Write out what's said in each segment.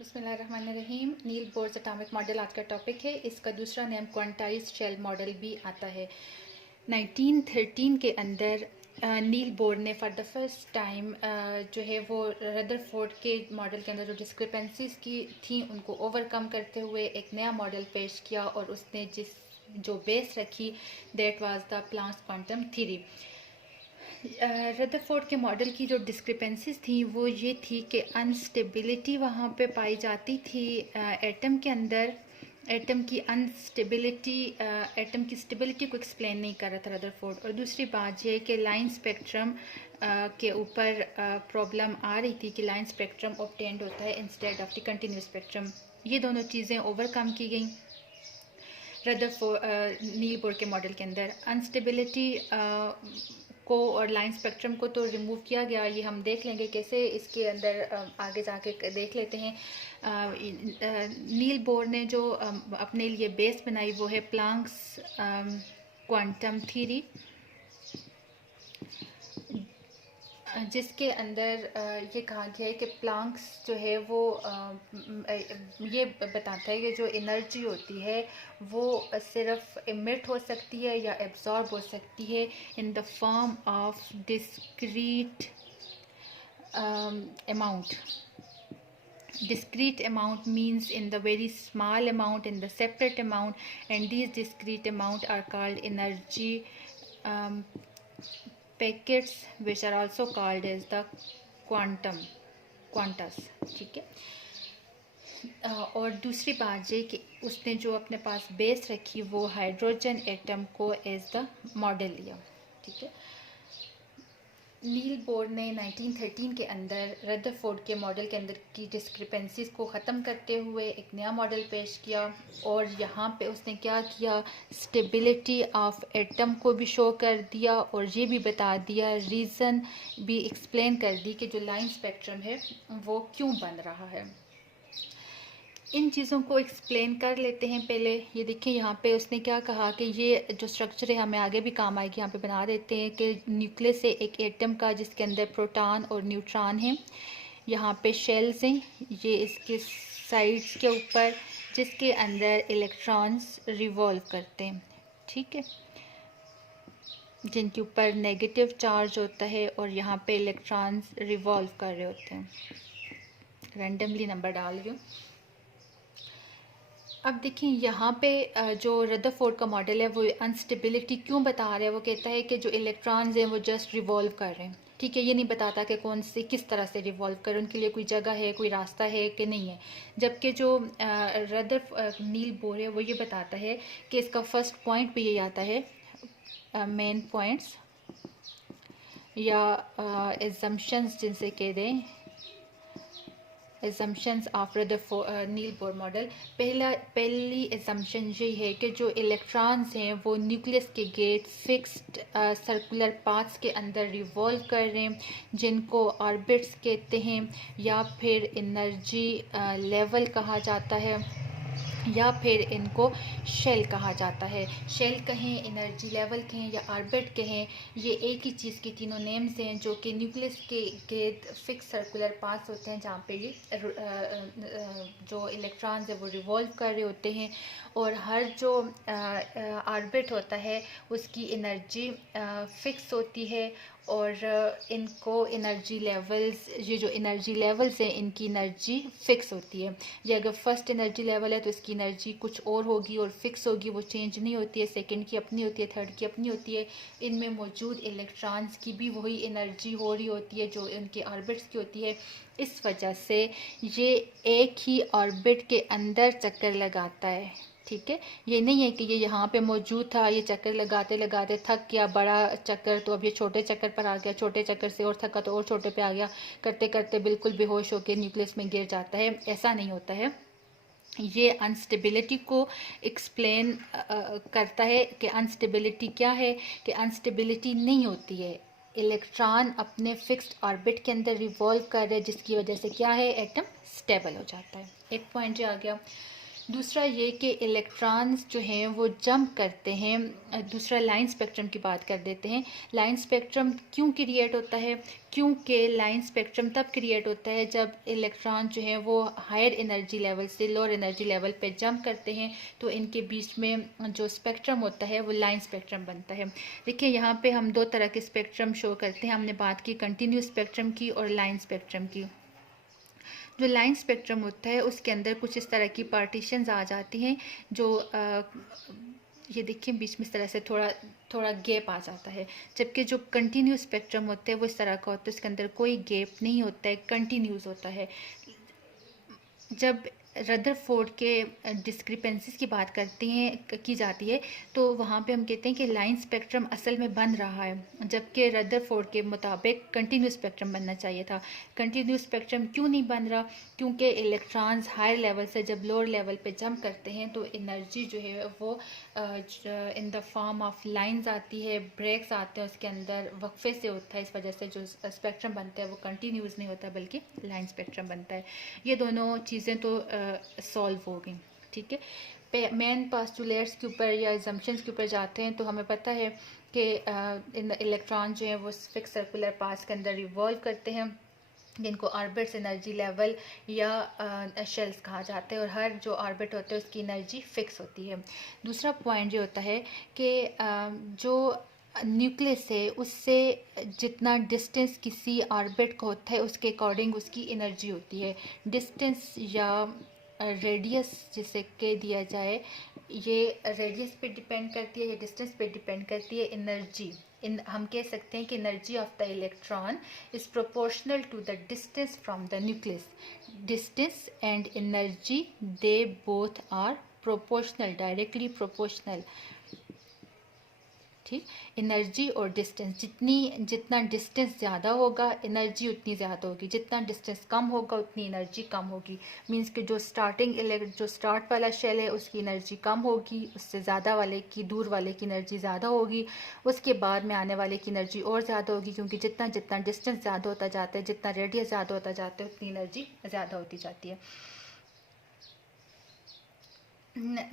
बिस्मिल्लाहिर्रहमानिर्रहीम। नील Bohr's atomic model आज का टॉपिक है। इसका दूसरा नेम क्वांटाइज्ड शेल मॉडल भी आता है। 1913 के अंदर नील बोर ने फॉर द फर्स्ट टाइम जो है वो रदरफोर्ड के मॉडल के अंदर जो डिस्क्रिपेंसीज की थी उनको ओवरकम करते हुए एक नया मॉडल पेश किया और उसने जो बेस रखी that was the Planck's quantum theory. Rutherford के मॉडल की जो डिस्क्रिपेंसीज थी वो ये थी कि अनस्टेबिलिटी वहाँ पे पाई जाती थी एटम के अंदर। एटम की अनस्टेबिलिटी एटम की स्टेबिलिटी को एक्सप्लेन नहीं कर रहा था रदरफोर्ड। और दूसरी बात यह कि लाइन स्पेक्ट्रम के ऊपर प्रॉब्लम आ रही थी कि लाइन स्पेक्ट्रम ऑब्टेन्ड होता है instead of the continuous spectrum. ये दोनों चीज़ें ओवरकम की गई रदरफोर्ड नील बोर के मॉडल के अंदर। अनस्टेबिलिटी को और लाइन स्पेक्ट्रम को तो रिमूव किया गया। ये हम देख लेंगे कैसे, इसके अंदर आगे जाके देख लेते हैं। नील बोर ने जो अपने लिए बेस बनाई वो है प्लांक्स क्वांटम थ्योरी, जिसके अंदर ये कहा गया है कि प्लांक्स जो है वो ये बताता है कि जो एनर्जी होती है वो सिर्फ इमिट हो सकती है या एब्जॉर्ब हो सकती है in the form of discrete amount. Discrete amount means in the very small amount, in the separate amount, and these discrete amount are called energy packets, which are also called as the quantas. ठीक है। और दूसरी बात ये कि उसने जो अपने पास बेस रखी वो हाइड्रोजन एटम को एज द मॉडल लिया। ठीक है। नील बोर ने 1913 के अंदर रदरफोर्ड के मॉडल के अंदर की डिस्क्रिपेंसीज को ख़त्म करते हुए एक नया मॉडल पेश किया। और यहाँ पे उसने क्या किया, स्टेबिलिटी ऑफ एटम को भी शो कर दिया और ये भी बता दिया, रीज़न भी एक्सप्लेन कर दी कि जो लाइन स्पेक्ट्रम है वो क्यों बन रहा है। इन चीज़ों को एक्सप्लेन कर लेते हैं पहले। ये देखिए यहाँ पे उसने क्या कहा कि ये जो स्ट्रक्चर है हमें आगे भी काम आएगी। यहाँ पे बना देते हैं कि न्यूक्लियस है एक एटम का जिसके अंदर प्रोटॉन और न्यूट्रॉन हैं। यहाँ पे शेल्स हैं ये इसके साइड्स के ऊपर, जिसके अंदर इलेक्ट्रॉन्स रिवॉल्व करते हैं। ठीक है, जिनके ऊपर नेगेटिव चार्ज होता है और यहाँ पे इलेक्ट्रॉन्स रिवॉल्व कर रहे होते हैं। रैंडमली नंबर डाल रही हूँ। अब देखिए यहाँ पे जो रदरफोर्ड का मॉडल है वो अनस्टेबिलिटी क्यों बता रहा है। वो कहता है कि जो इलेक्ट्रॉन्स हैं वो जस्ट रिवॉल्व कर रहे हैं। ठीक है, ये नहीं बताता कि कौन से किस तरह से रिवॉल्व कर, उनके लिए कोई जगह है, कोई रास्ता है कि नहीं है। जबकि जो नील बोर है वो ये बताता है कि इसका फर्स्ट पॉइंट भी यही आता है, मेन पॉइंट्स या एजम्पशंस जिनसे कह दें, assumptions of Niels Bohr model. पहली एजम्पशन यही है कि जो इलेक्ट्रॉन्स हैं वो न्यूक्लियस के गेट फिक्स्ड सर्कुलर पाथ्स के अंदर रिवॉल्व कर रहे हैं, जिनको ऑर्बिट्स कहते हैं या फिर एनर्जी लेवल कहा जाता है या फिर इनको शेल कहा जाता है। शेल कहें, एनर्जी लेवल कहें या ऑर्बिट कहें, ये एक ही चीज़ के तीनों नेम्स हैं जो कि न्यूक्लियस के गेट फिक्स सर्कुलर पाथ्स होते हैं जहाँ पे ये जो इलेक्ट्रॉन्स है वो रिवॉल्व कर रहे होते हैं। और हर जो ऑर्बिट होता है उसकी एनर्जी फिक्स होती है और इनको एनर्जी लेवल्स, ये जो एनर्जी लेवल्स हैं इनकी एनर्जी फिक्स होती है। ये अगर फर्स्ट एनर्जी लेवल है तो इसकी एनर्जी कुछ और होगी और फिक्स होगी, वो चेंज नहीं होती है। सेकंड की अपनी होती है, थर्ड की अपनी होती है। इनमें मौजूद इलेक्ट्रॉन्स की भी वही एनर्जी हो रही होती है जो इनके ऑर्बिट्स की होती है। इस वजह से ये एक ही ऑर्बिट के अंदर चक्कर लगाता है। ठीक है, ये नहीं है कि ये यहाँ पे मौजूद था, ये चक्कर लगाते लगाते थक गया, बड़ा चक्कर तो अब ये छोटे चक्कर पर आ गया, छोटे चक्कर से और थका तो और छोटे पे आ गया, करते करते बिल्कुल बेहोश होकर न्यूक्लियस में गिर जाता है। ऐसा नहीं होता है। ये अनस्टेबिलिटी को एक्सप्लेन करता है कि अनस्टेबिलिटी क्या है, कि अनस्टेबिलिटी नहीं होती है, इलेक्ट्रॉन अपने फिक्स्ड ऑर्बिट के अंदर रिवॉल्व कर रहे हैं जिसकी वजह से क्या है, एटम स्टेबल हो जाता है। एक पॉइंट जो आ गया। दूसरा ये कि इलेक्ट्रॉन्स जो हैं वो जंप करते हैं। दूसरा लाइन स्पेक्ट्रम की बात कर देते हैं। लाइन स्पेक्ट्रम क्यों क्रिएट होता है? क्योंकि लाइन स्पेक्ट्रम तब क्रिएट होता है जब इलेक्ट्रॉन जो हैं वो हायर एनर्जी लेवल से लोअर एनर्जी लेवल पे जंप करते हैं, तो इनके बीच में जो स्पेक्ट्रम होता है वो लाइन स्पेक्ट्रम बनता है। देखिए यहाँ पे हम दो तरह के स्पेक्ट्रम शो करते हैं। हमने बात की कंटिन्यूस स्पेक्ट्रम की और लाइन स्पेक्ट्रम की। जो लाइन स्पेक्ट्रम होता है उसके अंदर कुछ इस तरह की पार्टीशंस आ जाती हैं, जो ये देखिए बीच में इस तरह से थोड़ा थोड़ा गैप आ जाता है। जबकि जो कंटिन्यूस स्पेक्ट्रम होते हैं वो इस तरह का होता है, इसके अंदर कोई गैप नहीं होता है, कंटिन्यूस होता है। जब रदरफोर्ड के डिस्क्रिपेंसीज की बात की जाती है, तो वहाँ पे हम कहते हैं कि लाइन स्पेक्ट्रम असल में बन रहा है, जबकि रदरफोर्ड के मुताबिक कंटिन्यूस स्पेक्ट्रम बनना चाहिए था। कंटिन्यूस स्पेक्ट्रम क्यों नहीं बन रहा? क्योंकि इलेक्ट्रॉन्स हायर लेवल से जब लोअर लेवल पे जंप करते हैं तो एनर्जी जो है वो in the form of lines आती है, ब्रेक्स आते हैं उसके अंदर, वक्फे से होता है। इस वजह से जो स्पेक्ट्रम बनता है वो कंटिन्यूस नहीं होता बल्कि लाइन स्पेक्ट्रम बनता है। ये दोनों चीज़ें तो सॉल्व हो गई, ठीक है। मेन पास्टुलेट्स के ऊपर या एजम्पशंस के ऊपर जाते हैं तो हमें पता है कि इलेक्ट्रॉन जो है वो फिक्स सर्कुलर पाथ्स के अंदर रिवॉल्व करते हैं, जिनको ऑर्बिट्स एनर्जी लेवल या शेल्स कहा जाता है, और हर जो ऑर्बिट होते हैं उसकी एनर्जी फिक्स होती है। दूसरा पॉइंट ये होता है कि जो न्यूक्लियस है उससे जितना डिस्टेंस किसी ऑर्बिट का होता है उसके अकॉर्डिंग उसकी एनर्जी होती है। डिस्टेंस या रेडियस जिसे कह दिया जाए, ये रेडियस पे डिपेंड करती है या डिस्टेंस पे डिपेंड करती है एनर्जी। हम कह सकते हैं कि energy of the electron is proportional to the distance from the nucleus. Distance and energy they both are proportional, directly proportional, ठीक। एनर्जी और डिस्टेंस, जितना डिस्टेंस ज़्यादा होगा एनर्जी उतनी ज़्यादा होगी, जितना डिस्टेंस कम होगा उतनी एनर्जी कम होगी। मींस कि जो स्टार्ट वाला शेल है उसकी एनर्जी कम होगी, उससे ज़्यादा वाले की, दूर वाले की एनर्जी ज़्यादा होगी, उसके बाद में आने वाले की एनर्जी और ज़्यादा होगी, क्योंकि जितना जितना डिस्टेंस ज़्यादा होता जाता है, जितना रेडियस ज़्यादा होता जाता है, उतनी एनर्जी ज़्यादा होती जाती है।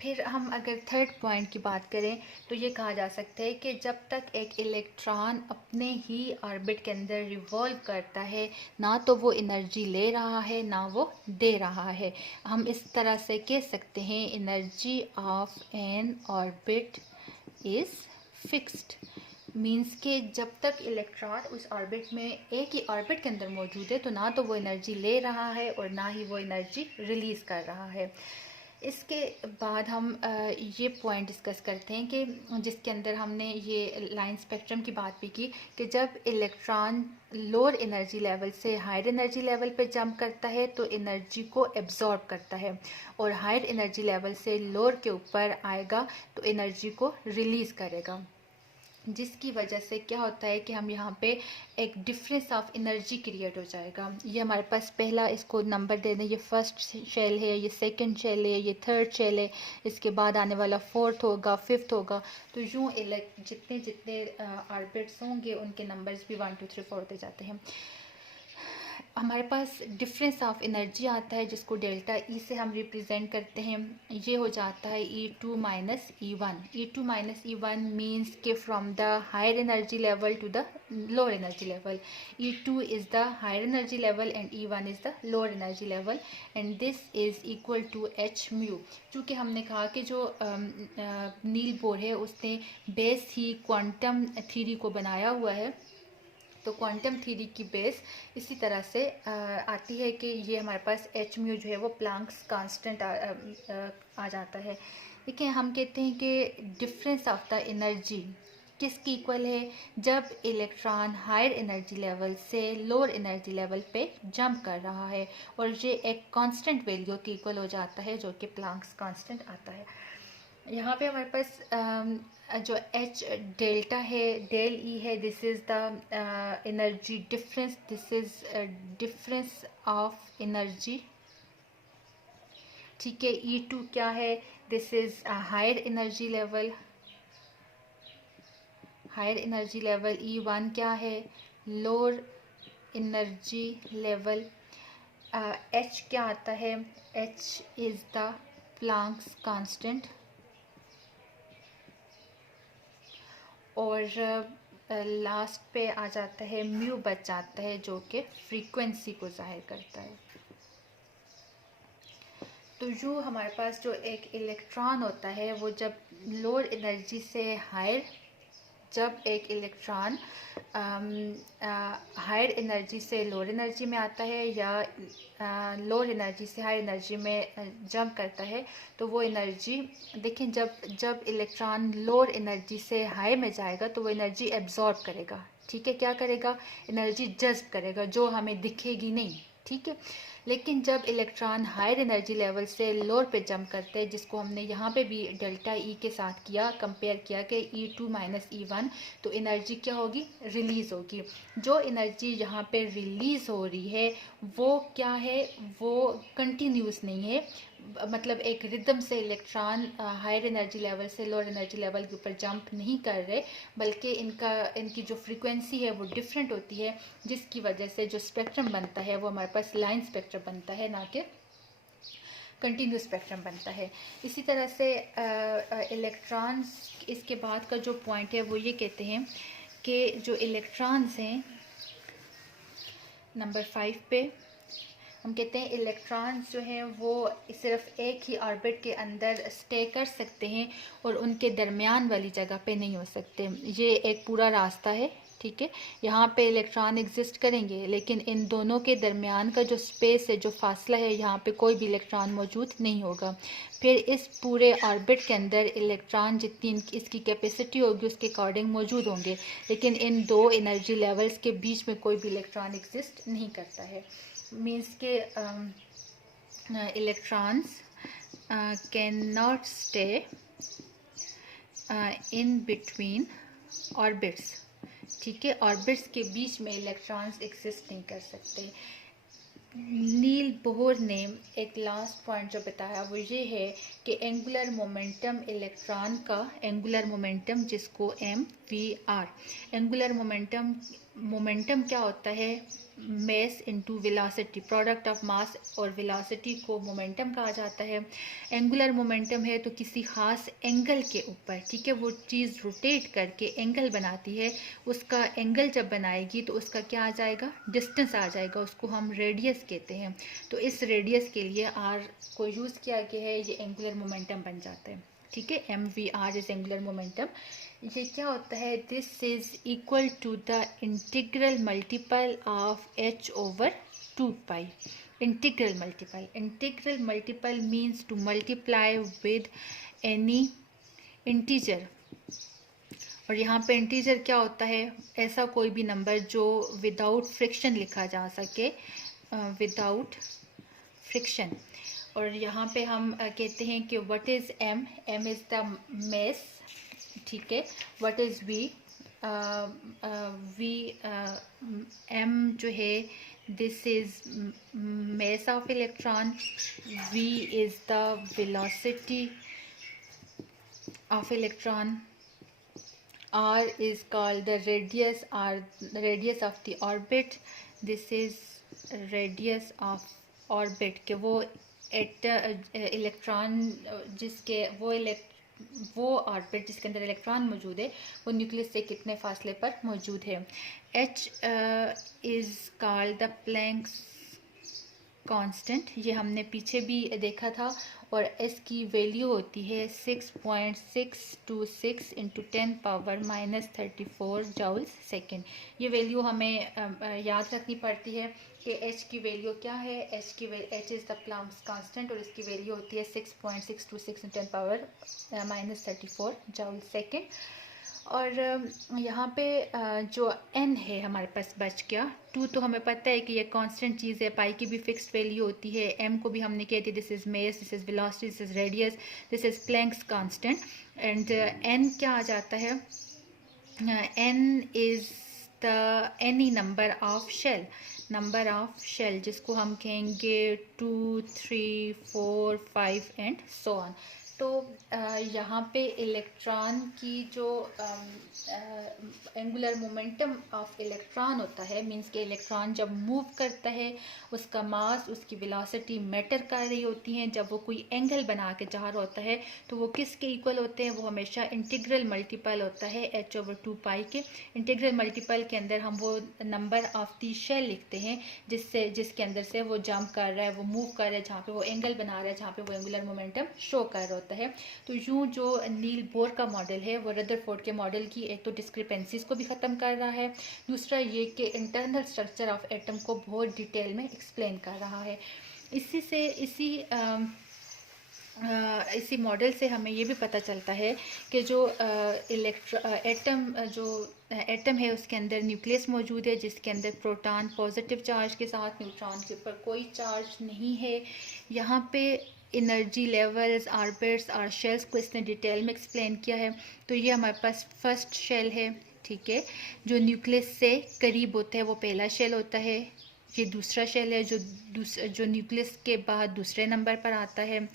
फिर हम अगर थर्ड पॉइंट की बात करें तो ये कहा जा सकता है कि जब तक एक इलेक्ट्रॉन अपने ही ऑर्बिट के अंदर रिवॉल्व करता है, ना तो वो एनर्जी ले रहा है ना वो दे रहा है। हम इस तरह से कह सकते हैं energy of N orbit is fixed. Means के जब तक इलेक्ट्रॉन उस ऑर्बिट में, एक ही ऑर्बिट के अंदर मौजूद है, तो ना तो वो एनर्जी ले रहा है और ना ही वो एनर्जी रिलीज़ कर रहा है। इसके बाद हम ये पॉइंट डिस्कस करते हैं कि जिसके अंदर हमने ये लाइन स्पेक्ट्रम की बात भी की कि जब इलेक्ट्रॉन लोअर एनर्जी लेवल से हायर एनर्जी लेवल पे जंप करता है तो एनर्जी को एब्जॉर्ब करता है, और हायर एनर्जी लेवल से लोअर के ऊपर आएगा तो एनर्जी को रिलीज़ करेगा, जिसकी वजह से क्या होता है कि हम यहाँ पे एक डिफरेंस ऑफ एनर्जी क्रिएट हो जाएगा। ये हमारे पास पहला, इसको नंबर दे दें, ये फर्स्ट शेल है, ये सेकंड शेल है, ये थर्ड शेल है, इसके बाद आने वाला फोर्थ होगा, फिफ्थ होगा। तो यूँ जितने जितने ऑर्बिट्स होंगे उनके नंबर्स भी 1 2 3 4 होते जाते हैं। हमारे पास डिफरेंस ऑफ एनर्जी आता है जिसको डेल्टा ई से हम रिप्रेजेंट करते हैं। ये हो जाता है E2 minus E1। E2 minus E1 means के from the higher energy level to the lower energy level. E2 is the higher energy level and E1 is the lower energy level, and this is equal to h mu. चूँकि हमने कहा कि जो Niels Bohr है उसने base ही quantum theory को बनाया हुआ है, तो क्वांटम थ्योरी की बेस इसी तरह से आती है कि ये हमारे पास h म्यू जो है वो प्लांक्स कांस्टेंट आ जाता है। देखिए हम कहते हैं कि डिफरेंस ऑफ द एनर्जी किसकी इक्वल है? जब इलेक्ट्रॉन हायर एनर्जी लेवल से लोअर एनर्जी लेवल पे जंप कर रहा है, और ये एक कांस्टेंट वैल्यू की इक्वल हो जाता है जो कि प्लांक्स कांस्टेंट आता है। यहाँ पे हमारे पास जो h डेल्टा है, डेल ई है, this is the energy difference, this is difference of energy, ठीक है। E2 क्या है? This is higher energy level, higher energy level. E1 क्या है? Lower energy level. H क्या आता है? H is the Planck's constant, और लास्ट पे आ जाता है म्यू बच जाता है जो कि फ्रीक्वेंसी को जाहिर करता है। तो जो हमारे पास जो एक इलेक्ट्रॉन होता है वो जब लोअर एनर्जी से हायर, जब एक इलेक्ट्रॉन हायर एनर्जी से लोअर एनर्जी में आता है या लोअर एनर्जी से हाई एनर्जी में जंप करता है, तो वो एनर्जी देखें, जब इलेक्ट्रॉन लोअर एनर्जी से हाई में जाएगा तो वो एनर्जी एब्जॉर्ब करेगा, ठीक है, क्या करेगा, एनर्जी जज्ब करेगा जो हमें दिखेगी नहीं, ठीक है। लेकिन जब इलेक्ट्रॉन हायर एनर्जी लेवल से लोअर पे जंप करते हैं, जिसको हमने यहाँ पे भी डेल्टा ई के साथ किया, कंपेयर किया कि E2 माइनस E1, तो एनर्जी क्या होगी, रिलीज़ होगी। जो एनर्जी यहाँ पे रिलीज़ हो रही है वो क्या है, वो कंटिन्यूस नहीं है, मतलब एक रिदम से इलेक्ट्रॉन हायर एनर्जी लेवल से लोअर एनर्जी लेवल के ऊपर जंप नहीं कर रहे, बल्कि इनकी जो फ्रीक्वेंसी है वो डिफरेंट होती है, जिसकी वजह से जो स्पेक्ट्रम बनता है वो हमारे पास लाइन स्पेक्ट्रम बनता है, ना कि कंटिन्यूस स्पेक्ट्रम बनता है। इसी तरह से इलेक्ट्रॉन्स, इसके बाद का जो पॉइंट है वो ये कहते हैं कि जो इलेक्ट्रॉन्स हैं, नंबर 5 पे हम कहते हैं इलेक्ट्रॉन्स जो हैं वो सिर्फ एक ही ऑर्बिट के अंदर स्टे कर सकते हैं और उनके दरमियान वाली जगह पे नहीं हो सकते। ये एक पूरा रास्ता है, ठीक है, यहाँ पे इलेक्ट्रॉन एग्जिस्ट करेंगे, लेकिन इन दोनों के दरमियान का जो स्पेस है, जो फासला है, यहाँ पे कोई भी इलेक्ट्रॉन मौजूद नहीं होगा। फिर इस पूरे ऑर्बिट के अंदर इलेक्ट्रॉन जितनी इसकी कैपेसिटी होगी उसके अकॉर्डिंग मौजूद होंगे, लेकिन इन दो एनर्जी लेवल्स के बीच में कोई भी इलेक्ट्रॉन एग्जिस्ट नहीं करता है। मीन्स के electrons can not stay in between orbits, ठीक है, ऑर्बिट्स के बीच में इलेक्ट्रॉन्स एग्जिस्ट नहीं कर सकते। नील बोहर ने एक लास्ट पॉइंट जो बताया वो ये है कि एंगुलर मोमेंटम इलेक्ट्रॉन का, एंगुलर मोमेंटम जिसको MVR, एंगुलर मोमेंटम क्या होता है, mass into velocity, product of mass और वेलोसिटी को मोमेंटम कहा जाता है। एंगुलर मोमेंटम है तो किसी ख़ास एंगल के ऊपर, ठीक है, वो चीज़ रोटेट करके एंगल बनाती है, उसका एंगल जब बनाएगी तो उसका क्या आ जाएगा, डिस्टेंस आ जाएगा, उसको हम रेडियस कहते हैं। तो इस रेडियस के लिए R को यूज़ किया गया है, ये एंगुलर मोमेंटम बन जाता है, ठीक है, MVR इज एंगुलर मोमेंटम। ये क्या होता है, this is equal to the integral multiple of h over 2 pi. Integral multiple means to multiply with any integer, और यहाँ पे इंटीजर क्या होता है, ऐसा कोई भी नंबर जो विदाउट फ्रिक्शन लिखा जा सके, विदाउट फ्रिक्शन। और यहाँ पे हम कहते हैं कि what is M, M is the mass, ठीक है, व्हाट इज़ V, M जो है this is mass of electron, V is the velocity of electron, R is called the radius of the orbit. This is radius of orbit, कि वो electron जिसके वो orbit जिसके अंदर इलेक्ट्रॉन मौजूद है वो न्यूक्लियस से कितने फासले पर मौजूद है। H is called the Planck's constant, ये हमने पीछे भी देखा था, और S की वैल्यू होती है 6.626 इंटू 10⁻⁻34 जूल्स सेकेंड। ये वैल्यू हमें याद रखनी पड़ती है कि H की वैल्यू क्या है, H is the Planck's constant और इसकी वैल्यू होती है 6.626 इंटू 10⁻⁻34 जूल्स सेकेंड। और यहाँ पे जो n है हमारे पास बच गया 2, तो हमें पता है कि ये कांस्टेंट चीज़ है, पाई की भी फिक्स्ड वैल्यू होती है, m को भी हमने कह दी this is mass, this is velocity, this is radius, this is Planck's constant, and n क्या आ जाता है, n is the any number of shell, जिसको हम कहेंगे 2, 3, 4, 5 एंड सो ऑन। तो यहाँ पे इलेक्ट्रॉन की जो एंगुलर मोमेंटम ऑफ इलेक्ट्रॉन होता है, मींस के इलेक्ट्रॉन जब मूव करता है उसका मास, उसकी वेलोसिटी मैटर कर रही होती हैं। जब वो कोई एंगल बना के जा रहा होता है तो वो किसके इक्वल होते हैं? वो हमेशा इंटीग्रल मल्टीपल होता है h/2 के। इंटीग्रल मल्टीपल के अंदर हम वो नंबर ऑफ दी शेल लिखते हैं जिसके अंदर से वो जंप कर रहा है, वो मूव कर रहा है, जहाँ पे वो एंगल बना रहा है, जहाँ पे वो एंगुलर मोमेंटम शो कर रहा होता है। तो यूँ जो नील बोर का मॉडल है वो रदरफोर्ड के मॉडल की एक तो डिस्क्रिपेंसीज को भी ख़त्म कर रहा है, दूसरा ये कि इंटरनल स्ट्रक्चर ऑफ एटम को बहुत डिटेल में एक्सप्लेन कर रहा है। इसी मॉडल से हमें ये भी पता चलता है कि जो एटम है उसके अंदर न्यूक्लियस मौजूद है, जिसके अंदर प्रोटॉन पॉजिटिव चार्ज के साथ, न्यूट्रॉन के ऊपर कोई चार्ज नहीं है। यहाँ पे एनर्जी लेवल्स, ऑर्बिट्स और शेल्स को इसने डिटेल में एक्सप्लेन किया है। तो ये हमारे पास फर्स्ट शेल है, ठीक है, जो न्यूक्लियस से करीब होता है, वो पहला शेल होता है। ये दूसरा शेल है जो न्यूक्लियस के बाद दूसरे नंबर पर आता है।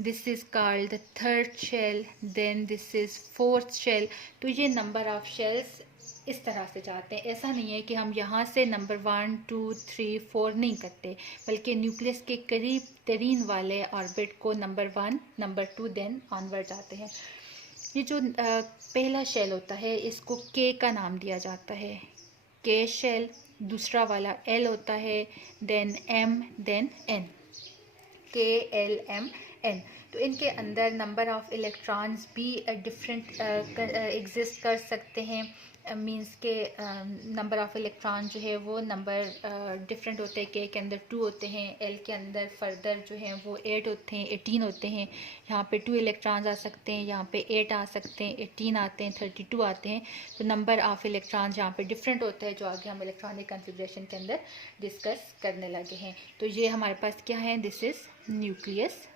This is called the third shell, then this is fourth shell. तो ये नंबर ऑफ शेल्स इस तरह से जाते हैं। ऐसा नहीं है कि हम यहाँ से नंबर 1 2 3 4 नहीं करते, बल्कि न्यूक्लियस के करीब तरीन वाले ऑर्बिट को नंबर 1, नंबर 2 देन ऑनवर्ड जाते हैं। ये जो पहला शेल होता है इसको के का नाम दिया जाता है, के शेल। दूसरा वाला एल होता है, then M, then N, KLMN। तो इनके अंदर नंबर ऑफ़ इलेक्ट्रॉन्स भी डिफरेंट एग्जिस्ट कर सकते हैं। मींस के नंबर ऑफ़ इलेक्ट्रॉन जो है वो नंबर डिफरेंट होते हैं। के अंदर 2 होते हैं, एल के अंदर फर्दर जो हैं वो 8 होते हैं, 18 होते हैं। यहाँ पे 2 इलेक्ट्रॉन्स आ सकते हैं, यहाँ पे 8 आ सकते हैं, 18 आते हैं, 32 आते हैं। तो नंबर ऑफ़ इलेक्ट्रॉन्स यहाँ पे डिफरेंट होता है, जो आगे हम इलेक्ट्रॉनिक कॉन्फ़िगरेशन के अंदर डिस्कस करने लगे हैं। तो ये हमारे पास क्या है? दिस इज़ न्यूक्लियस,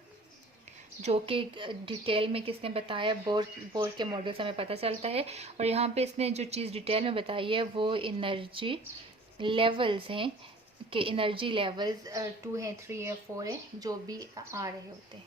जो कि डिटेल में किसने बताया? बोर के मॉडल से हमें पता चलता है। और यहाँ पे इसने जो चीज़ डिटेल में बताई है वो एनर्जी लेवल्स हैं, कि एनर्जी लेवल्स 2 हैं, 3 हैं, 4 हैं, जो भी आ रहे होते हैं।